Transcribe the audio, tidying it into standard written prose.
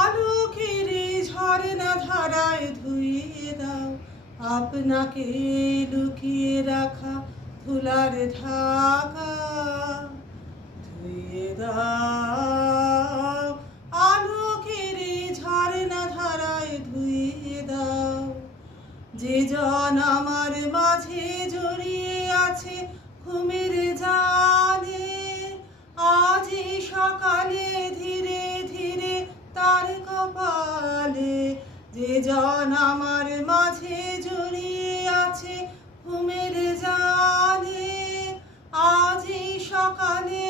আলোকের ঝরনা ধারায় ধুইয়ে দাও আপনাকে লুকিয়ে রাখা ধুলার ঢাকা। ধুইয়ে দাও আলোকের ঝরনা ধারায় ধুইয়ে দাও। যে জন আমার মাঝে জড়িয়ে আছে ঘুমের জালে, আজই সকালে ধীরে ধীরে তার কপালে। যে জন আমার মাঝে জড়িয়ে আছে ঘুমের জালে, আজই সকালে